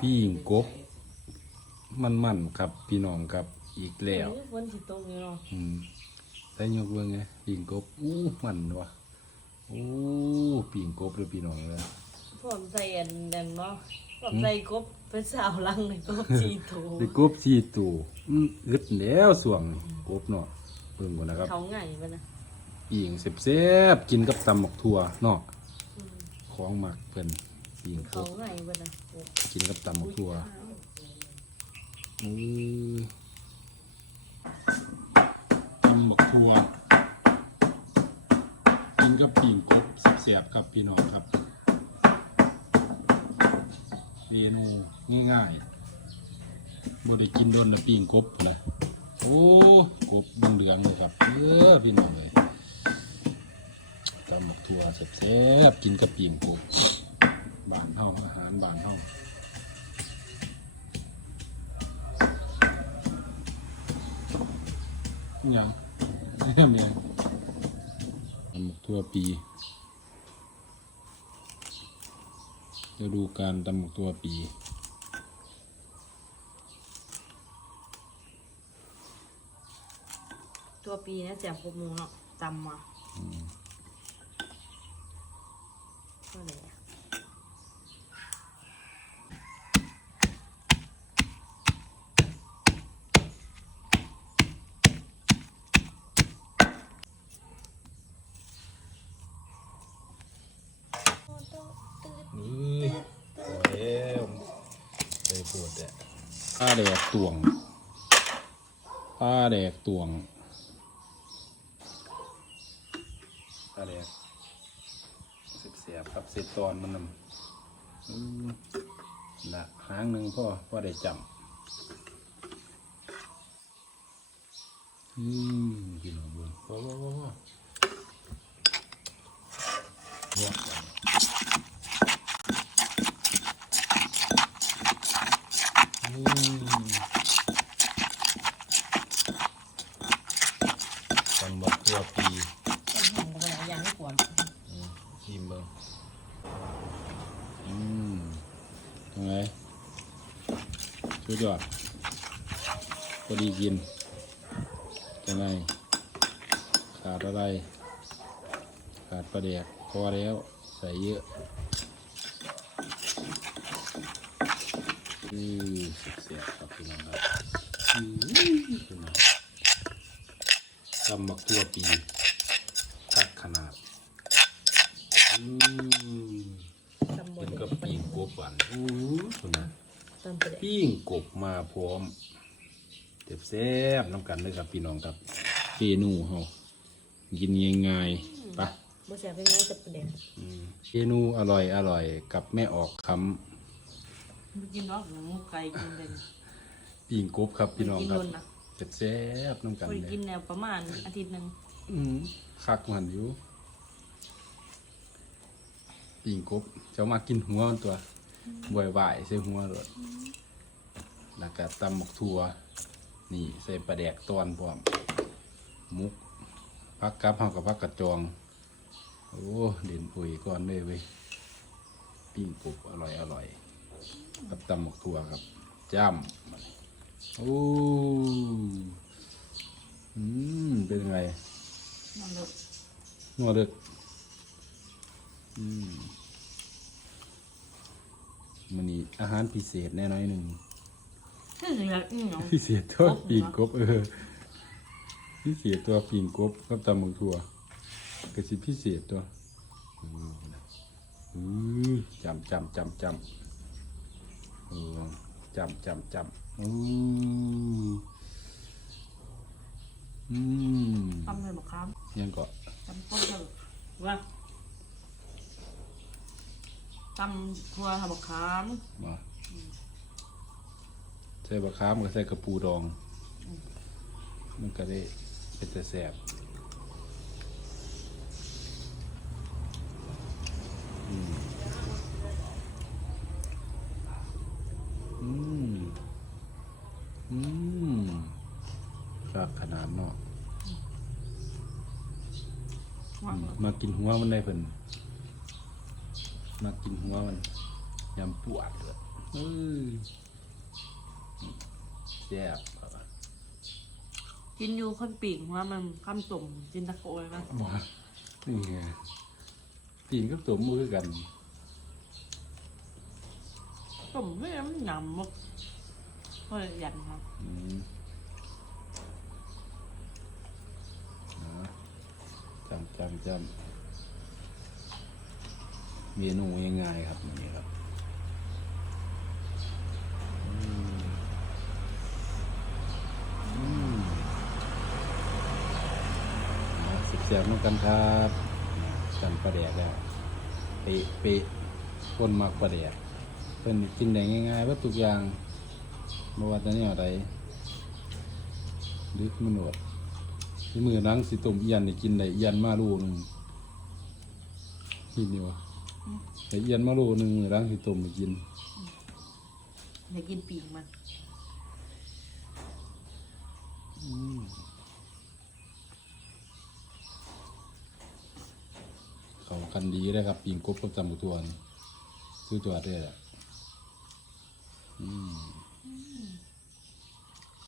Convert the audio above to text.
ปิ้งกบมันๆครับพี่น้องครับอีกแล้วเฮ้ยฝนสิตกอยู่เนาะอืมใส่ยกเบิ่งไงปิ้งกบอู้มันวะโอ้ปิ้งกบเลยพี่น้องเลยผมใส่อันนั้นเนาะผมใส่กบเป็นสาวลังในกบสีโถไปกบสีตูอืมอึดแล้วส่วงนี่กบเนาะเบิ่งก่อนนะครับ เขาไงมันนะปิ้งแซ่บๆกินกับตำหมกทั่วเนาะของหมักเพิ่น ปิ้งกเขาบไงมันนะกบกินกับตำหมกทั่วอือตำหมกทัวกินกับปิ้งกบแซ่บๆครับพี่น้องครับเมนูง่ายๆบ่ได้กินโดนแล้วปิ้งกบพุ่นะโอ้กบเหลืองๆเลยครับเออพี่น้องเลยตำหมกทั่วแซ่บๆกินกับปีงกบ เฮาอาหารบ้านเฮาอิหยังเมียตำหมกทั่วปีฤดูการตำหมกทั่วปีตัวปีเนี้แจมครบหมูเนาะจำมาก็เลยอะ นี่โอ้ย ไปปวดแดดป้าแดกตวงป้าแดกตวงป้าแดกเสียบๆครับเสร็จตอนมันนำอืมละหางหนึ่งพ่อพ่อได้จำอืมกินหอมบุญว้าวว้าวว้าวว้าวอืมตำบักตัวปีหอมกับอะไรอย่างให้กวนชิมเบิ้งอืมยังไงสุดยอดพอดีกินยังไงขาดอะไร ขาดปลาแดกพอแล้วใส่เยอะอือเสียบครับพี่น้องครับ ตำหมักตัวปีทักขนาดอืมตำบเป็ลนกับปิ้งกบหวานอู้คุณนะตำไปเลยปิ้งกบมาพร้อมเจ็บแซ่บๆน้ำกันเลยครับพี่น้องครับเมนูเฮากินง่ายๆปะ บ่แซ่บเป็นไงจะประเด็นอืมเมนูอร่อยอร่อยกับแม่ออกคบ่กินเนาะหมูไก่กินเลยำปิ้งกบครับพี่น้องครับกินโดนนะ เจ็บแซ่บๆน้ำกันบ่ได้เลยกินแนวประมาณอาทิตย์หนึงอืมคักมันอยู่ปิ้งกบเจ้ามากินหัวมันตัวบวยไหวายใส่หัวรถแล้วก็ตำหมกทัว นี่ใส่ปลาแดกตอนพร้อมมุกพักกับเฮากับพักกระจอง โอ้เด่นปุ๋ยก่อนเลยเว้ยปิ้งกบอร่อยอร่อยกับตำหมกทัวครับจ้ำ โอ้อืมเป็นไงนั่นเลยนัวเด็กอืมมันนี่อาหารพิเศษแน่น้อยหนึ่งคืออยากอีหยังพิเศษตัวกบเหรอปีงกบเออพิเศษตัวปีงกบกับตำบังทั่วก็สิพิเศษตัวอืมอือจำจำจำจำเออ จำจำจำอืมอืมตำเลยบักขามยังก็ตำต้นเลยว่าตำทัวหาบักขามมาใส่บะขามก็ใส่กระปูดอง มันก็ได้เป็นแต่แสบอืมอืมอืมครับขนาดเนาะ ว่า อื มมากินหัวมันได้เพิ่นมากินหัวมันยำปวดเลยเอ้ยแซ่บกินอยู่คนปีกว่ามันคำตุ่มจินตะโกเลยนะบ่นี่ไงปีนกับตัวมือกันตุ่มไม่มันหนำมกก็เลยยันครับ อืมนะ จำจำเมนูง่ายๆครับนี่ครับสิบเสียงน้องกันครับกันประเดียกแล้วปะเปะคนมักประเดียกเพิ่นกินได้ง่ายๆว่าทุกอย่างบ่ว่าแต่เนี่ยอะไรดึกมนโหนด ที่มือนังสิต้มเอียนนี่กินได้เอียนมาลูกหนึงกินนี่วะได้เอียนมาลูกหนึงมือนังสิต้มไปกินอยากกินปีกมันเขากันดีเลยครับปิงกบกับจำตัวนี่ซื้อตัวได้แหละอืม